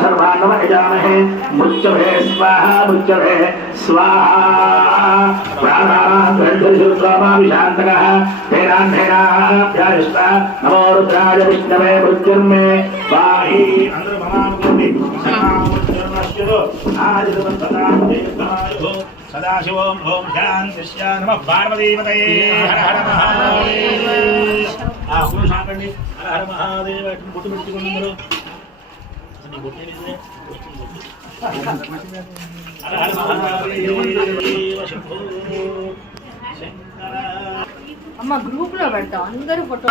सर्वान्वजामहे मुच्चवे स्वाहा मुच्चवे स्वाहान्तकः धैरान्धैराभ्यारिष्ट नमो रुद्राय विष्णवे मृत्युर्मे वाहि सदाशिवों ओं शान्तिश्या नमः पार्वतीपतये हर हर महादेव హర మహాదేవ ఆ పురుషాకండి హర మహాదేవ బొట్టు? హర హర మహాదేవ శంకర. అమ్మ గ్రూప్లో పెడతాం అందరూ ఫోటో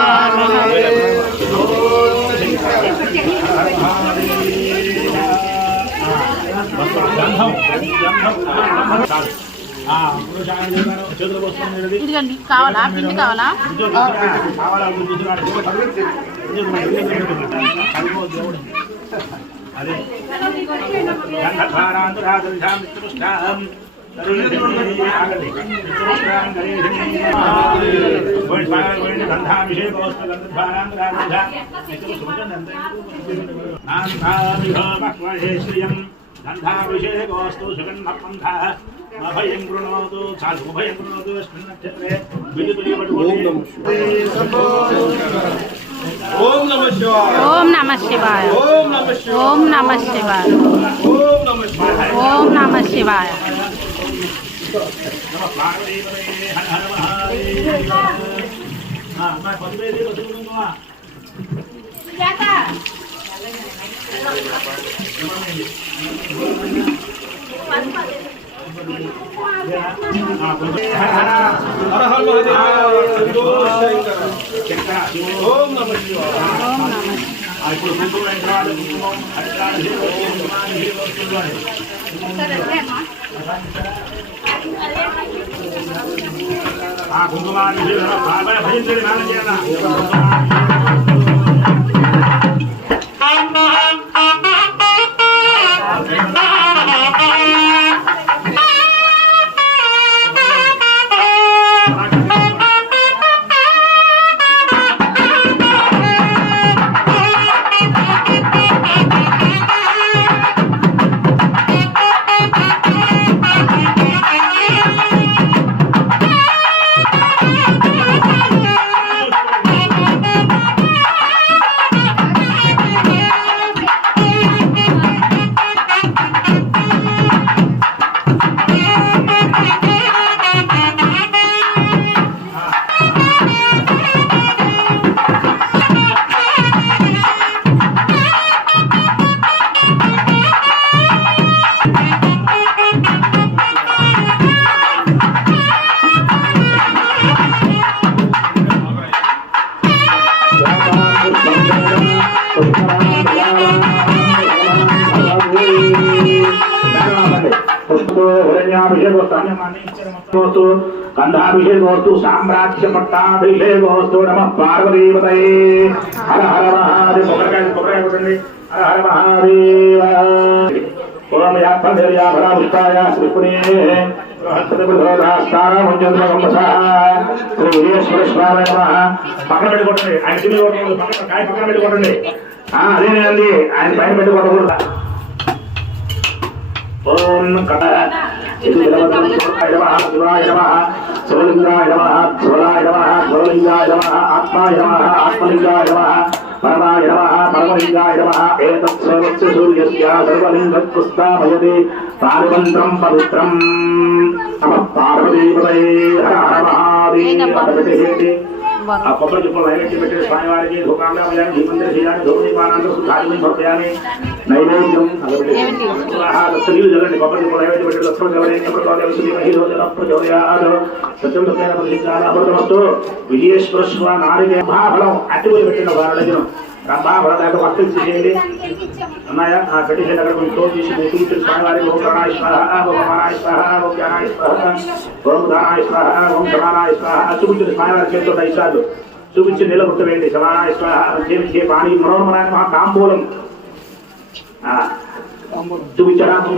ఇదిగండి కావాలా? పిండి కావాలా? గంధాభిషేకోస్తు సుగంధపంథः అభయం కృణోతు చాలు ఉభయం కృణోతు అస్మిన్ నక్షత్రే విద్యుతులి పట్టుకోండి ఓం నమ శివాయ ఓం నమ శివాయ ఓం నమ శివాయ ఓం నమ శివాయ ఓం నమ శివాయ ఓం ఓం నమ ఇప్పుడు ఆ భజించండి నాన్న గంధాభిషేకోస్తు సామ్రాజ్య పట్టాభిషేకోస్తు నమ పార్వతీపతయే హర హర మహాదేవ కొట్టండి హర హర మహాదేవ ఓం యాత్మధైర్యాభరాభుష్టాయ శ్రీపుణే పక్కన పెట్టి ఆయన కింద పక్కన కాయ పక్కన పెట్టి అదేనండి ఆయన పైన పెట్టుకోకూడదు ఓం కట. శివాయ నమః శివాయ నమః శివలింగాయ ఆత్మాయ నమః ఆత్మలింగాయ నమః పరమాయ నమః పరమలింగాయ నమః ఏతత్ సర్వస్య సూర్యస్య సర్వలింగత్పుస్తామయతే పారిమంత్రం పవిత్రం నమః హర హర మహాదేవ ఆ కొబ్బరి చుక్కలు నైవేద్యం పెట్టిన స్వామివారికి ధూపాంగామయాన్ని ధీమందిర చేయాలి ధూపదీపానందరూ సుఖాన్ని భక్తయాన్ని నైవేద్యం నీళ్ళు చల్లండి కొబ్బరి నైవేద్యం పెట్టి లక్ష్మణ చల్లండి ప్రచోదయ శ్రీమహీరోజన ప్రచోదయాదు సత్యం ప్రతిజ్ఞాన అమృతమస్తు విజయేశ్వర శివ నారికే మహాఫలం అట్టుకుని పెట్టిన వారు భక్తులు చేయండి ఆ పెట్టేసి అక్కడ కొంచెం తోడు తీసి కూర్చుంటే స్వామివారి ఓం ప్రణాయ స్వాహ ఓం స్వాహ ఓం జ్ఞానాయ స్వాహ ఓం స్వాహ ఓం స్వాహ చూపించిన స్వామివారి చేతితో చూపించి నిలబుట్టవేయండి సమానాయ స్వాహ పాణి మనోన్మనాయ మహా కాంబూలం ఆ, చూపించరా ఓం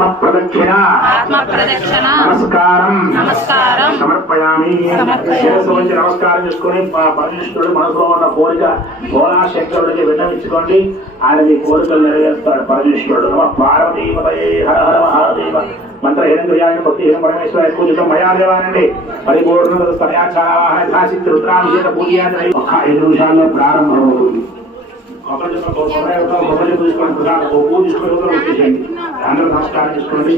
ఆత్మ ప్రదక్షిణ ఆత్మ ప్రదక్షిణ నమస్కారం. నమస్కారం. సమర్పయామి. శిరస్సు నమస్కారం చేసుకుని పరమేశ్వరుడు మనసులో ఉన్న కోరిక భోలా శంకరుడికి విన్నవించుకోండి. ఆయన మీ కోరికలు నెరవేరుస్తాడు పరమేశ్వరుడు. నమ పార్వతీపతయే హర హర మహాదేవ. మంత్ర హిరంగ్రియాయ భక్తి హిరం పరమేశ్వర పూజితం మయా దేవానండి పరిపూర్ణ స్తనయాచారావాహన యథాశక్తి రుద్రాభిషేక పూజయాన్ని ఒక్క ఐదు నిమిషాల్లో ప్రారంభమవుతుంది. కొబ్బరి చెట్ల కొబ్బరి కొబ్బరి పూజించుకోండి ప్రధాన పూజించుకోవడం వచ్చేసేయండి అందరూ నమస్కారం చేసుకోండి